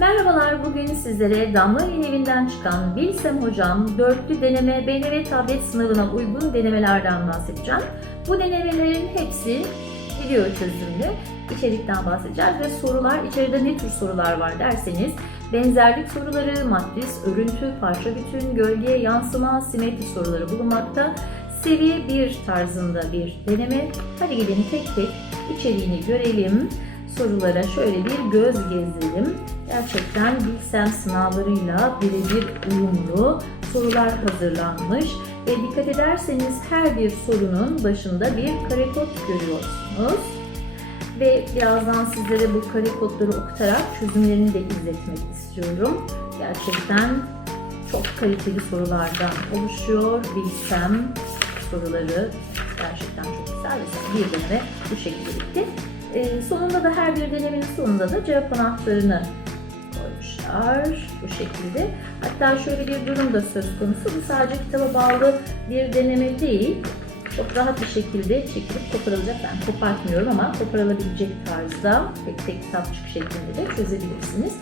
Merhabalar, bugün sizlere Damla Yayın Evi'nden çıkan Bilsem Hocam dörtlü deneme BNV tablet sınavına uygun denemelerden bahsedeceğim. Bu denemelerin hepsi video çözümlü içerikten bahsedeceğiz ve sorular, içeride ne tür sorular var derseniz benzerlik soruları, matris, örüntü, parça bütün, gölge, yansıma, simetri soruları bulunmakta. Seviye 1 tarzında bir deneme. Hadi gelin tek tek içeriğini görelim sorulara şöyle bir göz gezdirelim. Gerçekten bilsem sınavlarıyla birebir uyumlu sorular hazırlanmış ve dikkat ederseniz her bir sorunun başında bir kare kod görüyorsunuz. Ve birazdan sizlere bu kare kodları okutarak çözümlerini de izletmek istiyorum. Gerçekten çok kaliteli sorulardan oluşuyor. Bilsem soruları gerçekten çok güzel. Mesela bir deneme bu şekilde bitti. Ee, sonunda da her bir denemenin sonunda da cevap anahtarını koymuşlar bu şekilde. Hatta şöyle bir durum da söz konusu. Bu sadece kitaba bağlı bir deneme değil. Çok rahat bir şekilde çekilip koparılacak. Ben kopartmıyorum ama koparılabilecek tarzda tek tek kitapçık şeklinde de çözebilirsiniz.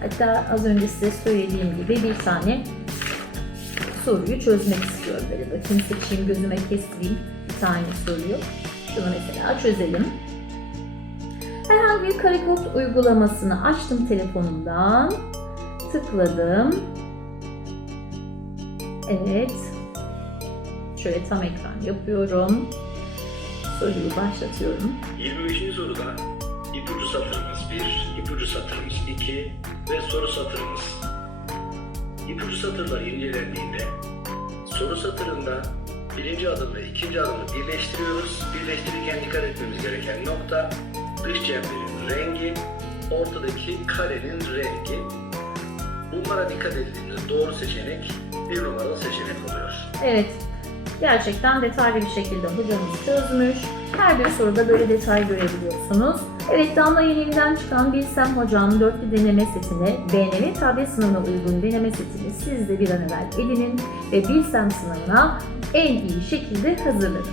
Hatta az önce size söylediğim gibi bir tane soruyu çözmek istiyorum. Böyle bakayım seçeyim gözüme kestireyim bir tane soruyu. Şunu mesela çözelim. Bir karekod uygulamasını açtım telefonumdan. Tıkladım. Evet. Şöyle tam ekran yapıyorum. Soruyu başlatıyorum. 23. soruda ipucu satırımız 1, ipucu satırımız 2 ve soru satırımız. İpucu satırlar incelendiğinde soru satırında birinci adım ve ikinci adımı birleştiriyoruz. Birleştirirken dikkat etmemiz gereken nokta dış çemberin rengi, ortadaki karenin rengi. Bunlara dikkat edildiğinde doğru seçenek bir numaralı seçenek oluyor. Evet. Gerçekten detaylı bir şekilde hocamız çözmüş. Her bir soruda böyle detay görebiliyorsunuz. Evet Damla Yeni'den çıkan Bilsem Hocam dörtlü deneme setine BNV tablet sınavına uygun deneme setini siz de bir an evvel edinin ve Bilsem sınavına en iyi şekilde hazırlanın.